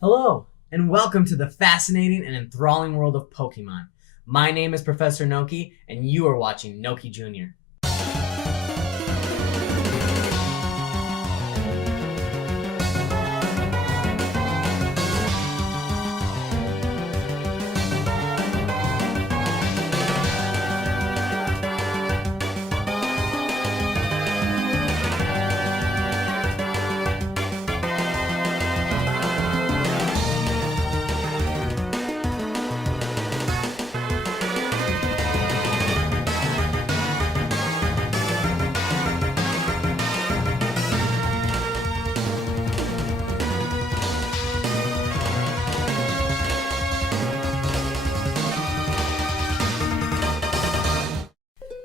Hello, and welcome to the fascinating and enthralling world of Pokemon. My name is Professor Noki, and you are watching Noki Jr.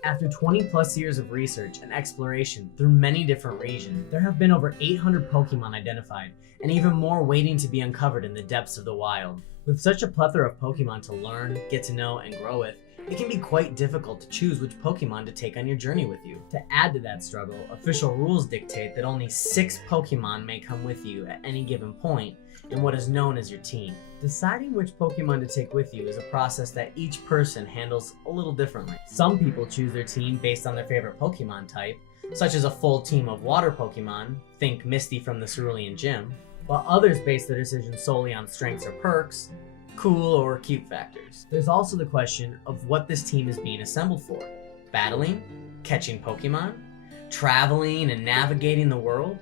After 20 plus years of research and exploration through many different regions, there have been over 800 Pokemon identified, and even more waiting to be uncovered in the depths of the wild. With such a plethora of Pokemon to learn, get to know, and grow with, it can be quite difficult to choose which Pokemon to take on your journey with you. To add to that struggle, official rules dictate that only 6 Pokemon may come with you at any given point in what is known as your team. Deciding which Pokemon to take with you is a process that each person handles a little differently. Some people choose their team based on their favorite Pokemon type, such as a full team of water Pokemon, think Misty from the Cerulean Gym, while others base their decision solely on strengths or perks, cool or cute factors. There's also the question of what this team is being assembled for. Battling, catching Pokemon, traveling and navigating the world.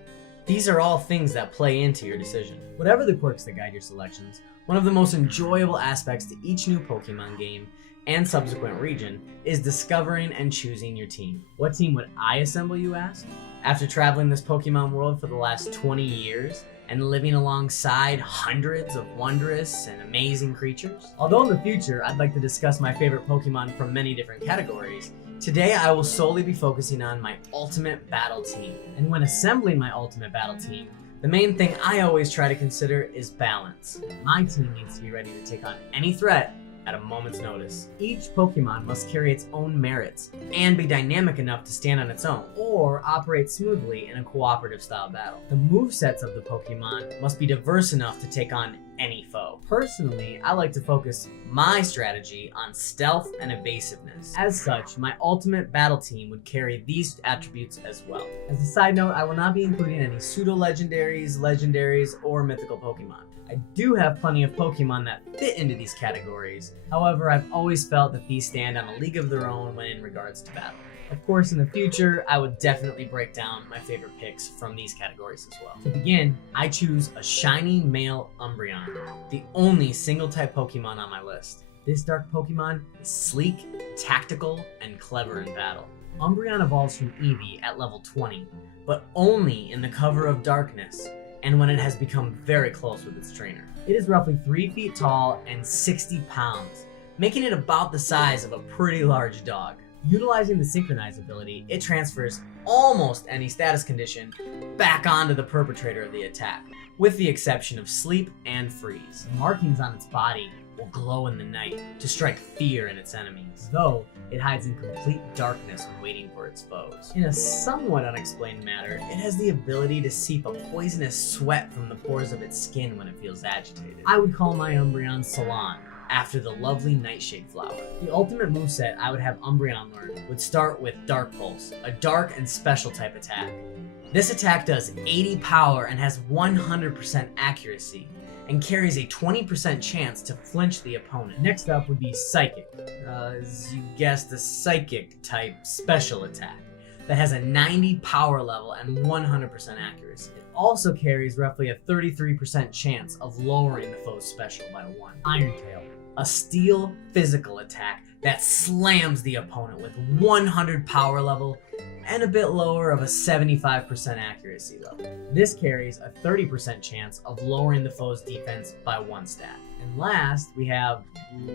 These are all things that play into your decision. Whatever the quirks that guide your selections, one of the most enjoyable aspects to each new Pokemon game and subsequent region is discovering and choosing your team. What team would I assemble, you ask? After traveling this Pokemon world for the last 20 years and living alongside hundreds of wondrous and amazing creatures? Although in the future I'd like to discuss my favorite Pokemon from many different categories, today I will solely be focusing on my ultimate battle team. And when assembling my ultimate battle team, the main thing I always try to consider is balance. My team needs to be ready to take on any threat at a moment's notice. Each Pokemon must carry its own merits and be dynamic enough to stand on its own or operate smoothly in a cooperative style battle. The movesets of the Pokemon must be diverse enough to take on any foe. Personally, I like to focus my strategy on stealth and evasiveness. As such, my ultimate battle team would carry these attributes as well. As a side note, I will not be including any pseudo-legendaries, legendaries, or mythical Pokemon. I do have plenty of Pokemon that fit into these categories. However, I've always felt that these stand on a league of their own when in regards to battle. Of course, in the future, I would definitely break down my favorite picks from these categories as well. To begin, I choose a shiny male Umbreon, the only single type Pokemon on my list. This dark Pokemon is sleek, tactical, and clever in battle. Umbreon evolves from Eevee at level 20, but only in the cover of darkness, and when it has become very close with its trainer. It is roughly 3 feet tall and 60 pounds, making it about the size of a pretty large dog. Utilizing the Synchronize ability, it transfers almost any status condition back onto the perpetrator of the attack, with the exception of Sleep and Freeze. The markings on its body will glow in the night to strike fear in its enemies, though it hides in complete darkness waiting for its foes. In a somewhat unexplained matter, it has the ability to seep a poisonous sweat from the pores of its skin when it feels agitated. I would call my Umbreon Salon, after the lovely Nightshade flower. The ultimate moveset I would have Umbreon learn would start with Dark Pulse, a dark and special type attack. This attack does 80 power and has 100% accuracy, and carries a 20% chance to flinch the opponent. Next up would be Psychic, as you guessed, a Psychic type special attack that has a 90 power level and 100% accuracy. It also carries roughly a 33% chance of lowering the foe's special by 1. Iron Tail, a steel physical attack that slams the opponent with 100 power level and a bit lower of a 75% accuracy level. This carries a 30% chance of lowering the foe's defense by 1 stat. And last, we have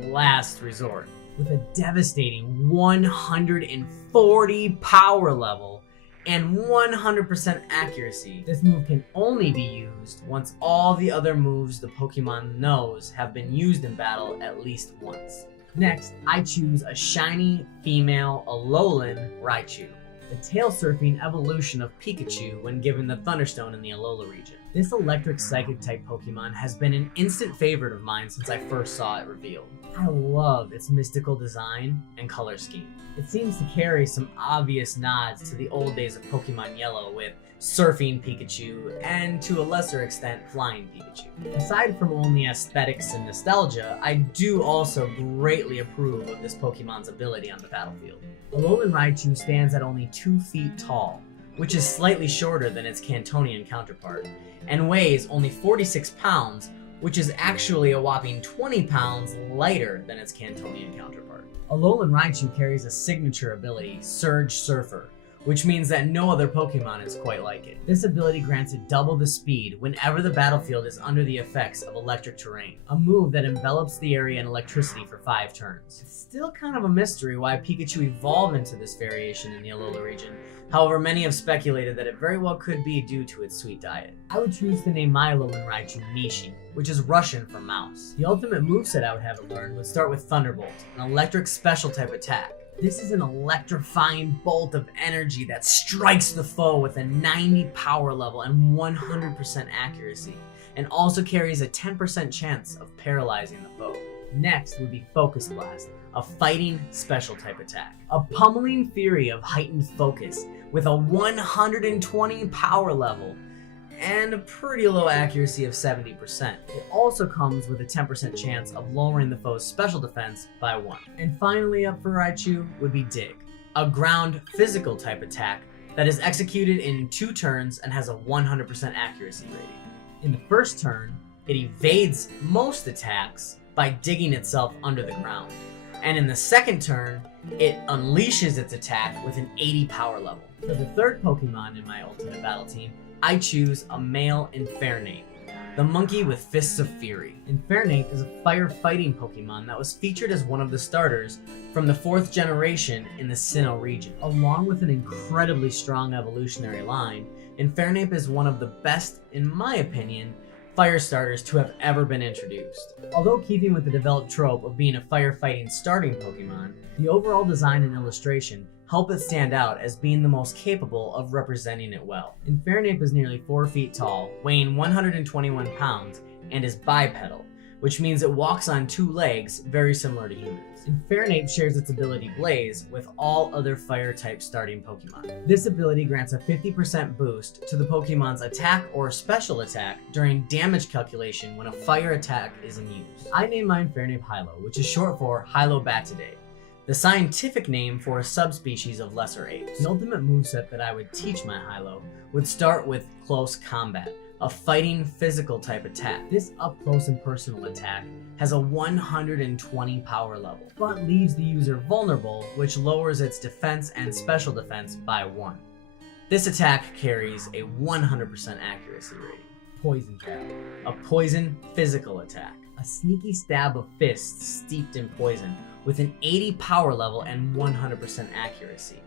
Last Resort, with a devastating 140 power level and 100% accuracy. This move can only be used once all the other moves the Pokemon knows have been used in battle at least once. Next, I choose a shiny female Alolan Raichu, the tail surfing evolution of Pikachu when given the Thunderstone in the Alola region. This electric psychic type Pokemon has been an instant favorite of mine since I first saw it revealed. I love its mystical design and color scheme. It seems to carry some obvious nods to the old days of Pokemon Yellow with surfing Pikachu and to a lesser extent flying Pikachu. Aside from only aesthetics and nostalgia, I do also greatly approve of this Pokemon's ability on the battlefield. Alolan Raichu stands at only 2 feet tall, which is slightly shorter than its Cantonian counterpart, and weighs only 46 pounds, which is actually a whopping 20 pounds lighter than its Cantonian counterpart. Alolan Raichu carries a signature ability, Surge Surfer, which means that no other Pokemon is quite like it. This ability grants it double the speed whenever the battlefield is under the effects of electric terrain, a move that envelops the area in electricity for 5 turns. It's still kind of a mystery why Pikachu evolved into this variation in the Alola region. However, many have speculated that it very well could be due to its sweet diet. I would choose to name my Alolan Raichu Mishi, which is Russian for mouse. The ultimate moveset I would have it learn would start with Thunderbolt, an electric special type attack. This is an electrifying bolt of energy that strikes the foe with a 90 power level and 100% accuracy, and also carries a 10% chance of paralyzing the foe. Next would be Focus Blast, a fighting special type attack. A pummeling fury of heightened focus with a 120 power level and a pretty low accuracy of 70%. It also comes with a 10% chance of lowering the foe's special defense by 1. And finally up for Raichu would be Dig, a ground physical type attack that is executed in 2 turns and has a 100% accuracy rating. In the first turn, it evades most attacks by digging itself under the ground. And in the second turn, it unleashes its attack with an 80 power level. For the third Pokemon in my ultimate battle team, I choose a male Infernape, the monkey with Fists of Fury. Infernape is a firefighting Pokemon that was featured as one of the starters from the 4th generation in the Sinnoh region. Along with an incredibly strong evolutionary line, Infernape is one of the best, in my opinion, fire starters to have ever been introduced. Although keeping with the developed trope of being a firefighting starting Pokemon, the overall design and illustration help it stand out as being the most capable of representing it well. Infernape is nearly 4 feet tall, weighing 121 pounds, and is bipedal, which means it walks on 2 legs, very similar to humans. Infernape shares its ability Blaze with all other fire-type starting Pokemon. This ability grants a 50% boost to the Pokemon's attack or special attack during damage calculation when a fire attack is in use. I named my Infernape Hylo, which is short for Hylobatidae, the scientific name for a subspecies of lesser apes. The ultimate moveset that I would teach my Hylo would start with Close Combat, a fighting physical type attack. This up close and personal attack has a 120 power level, but leaves the user vulnerable, which lowers its defense and special defense by 1. This attack carries a 100% accuracy rating. Poison Jab, a poison physical attack. A sneaky stab of fists steeped in poison with an 80 power level and 100% accuracy.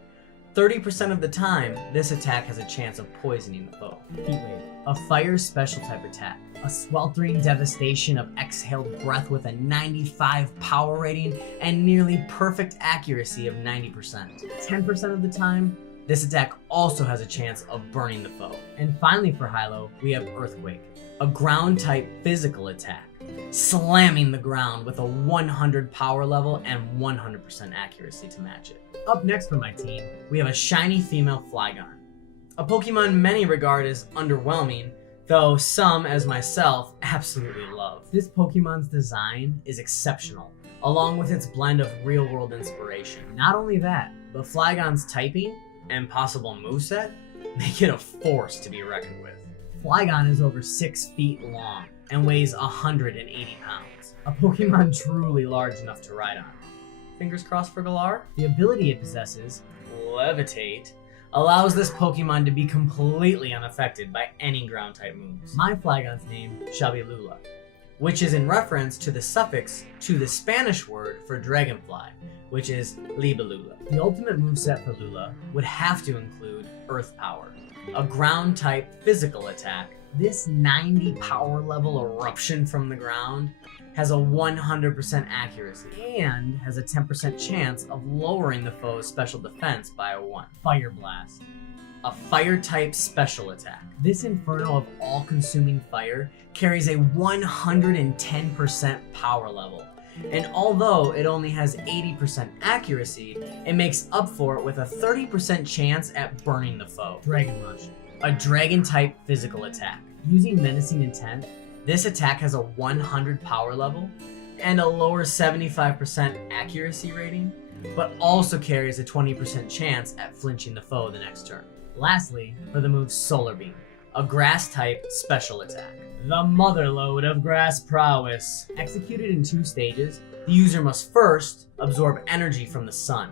30% of the time, this attack has a chance of poisoning the foe. Heatwave, a fire special type attack. A sweltering devastation of exhaled breath with a 95 power rating and nearly perfect accuracy of 90%. 10% of the time, this attack also has a chance of burning the foe. And finally for Hylo, we have Earthquake, a ground type physical attack, slamming the ground with a 100 power level and 100% accuracy to match it. Up next for my team, we have a shiny female Flygon, a Pokemon many regard as underwhelming, though some, as myself, absolutely love. This Pokemon's design is exceptional, along with its blend of real-world inspiration. Not only that, but Flygon's typing and possible moveset make it a force to be reckoned with. Flygon is over 6 feet long and weighs 180 pounds, a Pokemon truly large enough to ride on. Fingers crossed for Galar. The ability it possesses, Levitate, allows this Pokemon to be completely unaffected by any ground-type moves. My Flygon's name shall be Lula, which is in reference to the suffix to the Spanish word for dragonfly, which is Libelula. The ultimate moveset for Lula would have to include Earth Power, a ground-type physical attack. This 90 power level eruption from the ground has a 100% accuracy and has a 10% chance of lowering the foe's special defense by a 1. Fire Blast, a fire-type special attack. This inferno of all-consuming fire carries a 110% power level. And although it only has 80% accuracy, it makes up for it with a 30% chance at burning the foe. Dragon Rush, a dragon-type physical attack. Using menacing intent, this attack has a 100 power level and a lower 75% accuracy rating, but also carries a 20% chance at flinching the foe the next turn. Lastly, for the move Solar Beam, a grass-type special attack. The motherlode of grass prowess. Executed in 2 stages, the user must first absorb energy from the sun.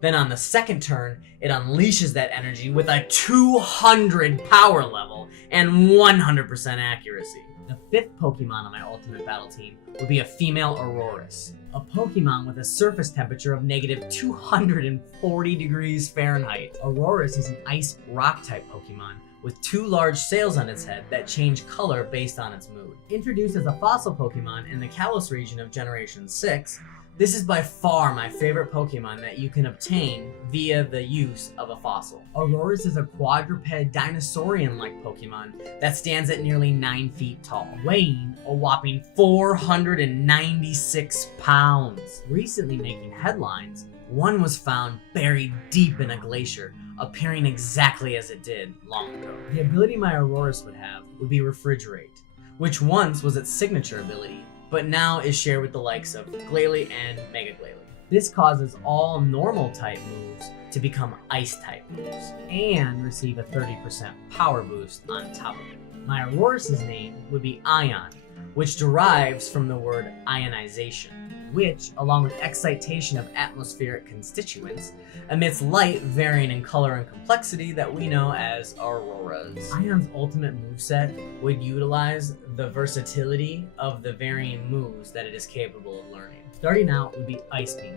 Then on the second turn, it unleashes that energy with a 200 power level and 100% accuracy. The 5th Pokemon on my ultimate battle team would be a female Aurorus, a Pokemon with a surface temperature of negative 240 degrees Fahrenheit. Aurorus is an ice rock type Pokemon with 2 large sails on its head that change color based on its mood. Introduced as a fossil Pokemon in the Kalos region of Generation 6, this is by far my favorite Pokemon that you can obtain via the use of a fossil. Aurorus is a quadruped dinosaurian-like Pokemon that stands at nearly 9 feet tall, weighing a whopping 496 pounds. Recently making headlines, one was found buried deep in a glacier, appearing exactly as it did long ago. The ability my Aurorus would have would be Refrigerate, which once was its signature ability, but now is shared with the likes of Glalie and Mega Glalie. This causes all normal type moves to become ice type moves, and receive a 30% power boost on top of it. My Aurorus' name would be Ion, which derives from the word ionization, which, along with excitation of atmospheric constituents, emits light varying in color and complexity that we know as auroras. Ion's ultimate moveset would utilize the versatility of the varying moves that it is capable of learning. Starting out would be Ice Beam,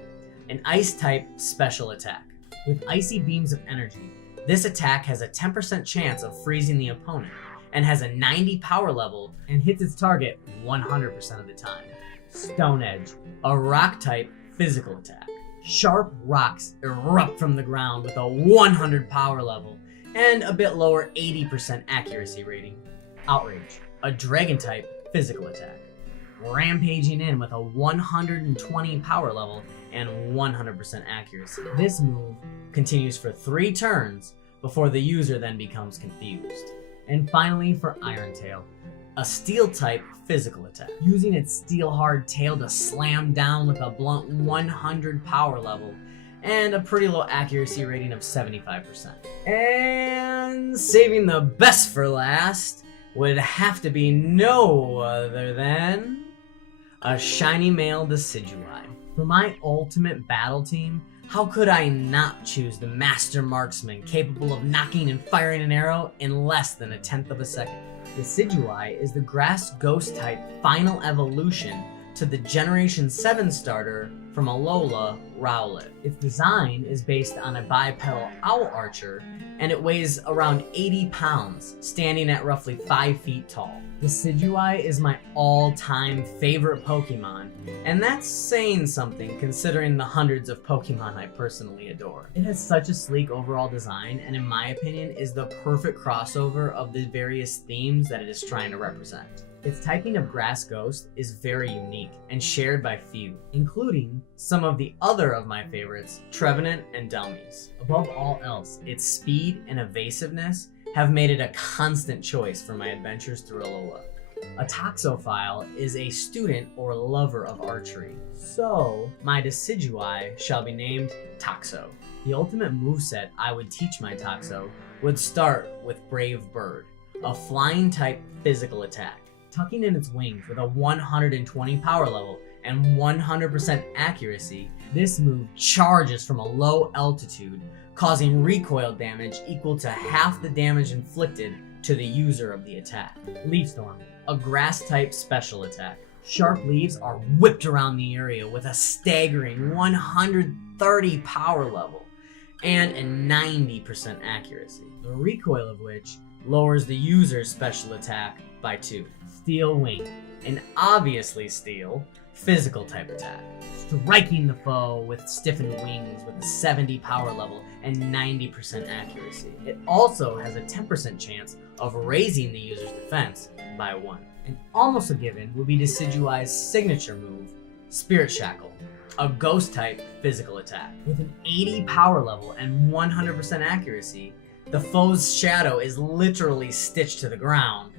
an ice-type special attack. With icy beams of energy, this attack has a 10% chance of freezing the opponent, and has a 90 power level and hits its target 100% of the time. Stone Edge, a rock-type physical attack. Sharp rocks erupt from the ground with a 100 power level and a bit lower 80% accuracy rating. Outrage, a dragon-type physical attack. Rampaging in with a 120 power level and 100% accuracy. This move continues for 3 turns before the user then becomes confused. And finally for Iron Tail, a steel-type physical attack, using its steel-hard tail to slam down with a blunt 100 power level and a pretty low accuracy rating of 75%. And saving the best for last would have to be no other than a shiny male Decidueye. For my ultimate battle team, how could I not choose the master marksman capable of knocking and firing an arrow in less than 1/10 of a second? Decidueye is the grass ghost type final evolution to the Generation 7 starter from Alola, Rowlet. Its design is based on a bipedal owl archer, and it weighs around 80 pounds, standing at roughly 5 feet tall. Decidueye is my all-time favorite Pokemon, and that's saying something considering the hundreds of Pokemon I personally adore. It has such a sleek overall design, and in my opinion is the perfect crossover of the various themes that it is trying to represent. Its typing of Grass Ghost is very unique and shared by few, including some of the other of my favorites, Trevenant and Delmise. Above all else, its speed and evasiveness have made it a constant choice for my adventures through Alola. A Toxophile is a student or lover of archery, so my Decidueye shall be named Toxo. The ultimate moveset I would teach my Toxo would start with Brave Bird, a flying type physical attack. Tucking in its wings with a 120 power level and 100% accuracy, this move charges from a low altitude, causing recoil damage equal to half the damage inflicted to the user of the attack. Leaf Storm, a grass-type special attack. Sharp leaves are whipped around the area with a staggering 130 power level and a 90% accuracy, the recoil of which lowers the user's special attack by 2. Steel Wing, an obviously steel, physical type attack, striking the foe with stiffened wings with a 70 power level and 90% accuracy. It also has a 10% chance of raising the user's defense by 1. And almost a given would be Decidueye's signature move, Spirit Shackle, a ghost type physical attack. With an 80 power level and 100% accuracy, the foe's shadow is literally stitched to the ground,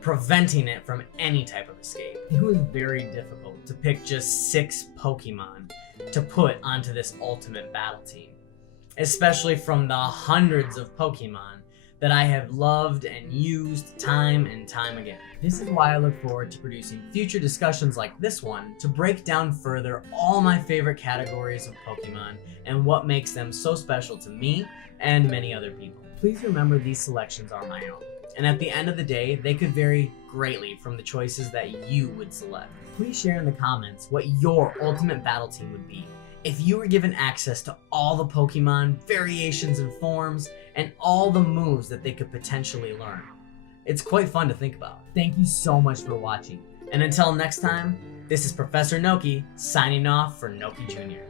preventing it from any type of escape. It was very difficult to pick just 6 Pokemon to put onto this ultimate battle team, especially from the hundreds of Pokemon that I have loved and used time and time again. This is why I look forward to producing future discussions like this one to break down further all my favorite categories of Pokemon and what makes them so special to me and many other people. Please remember these selections are my own, and at the end of the day, they could vary greatly from the choices that you would select. Please share in the comments what your ultimate battle team would be if you were given access to all the Pokemon, variations and forms, and all the moves that they could potentially learn. It's quite fun to think about. Thank you so much for watching, and until next time, this is Professor Noki signing off for Noki Jr.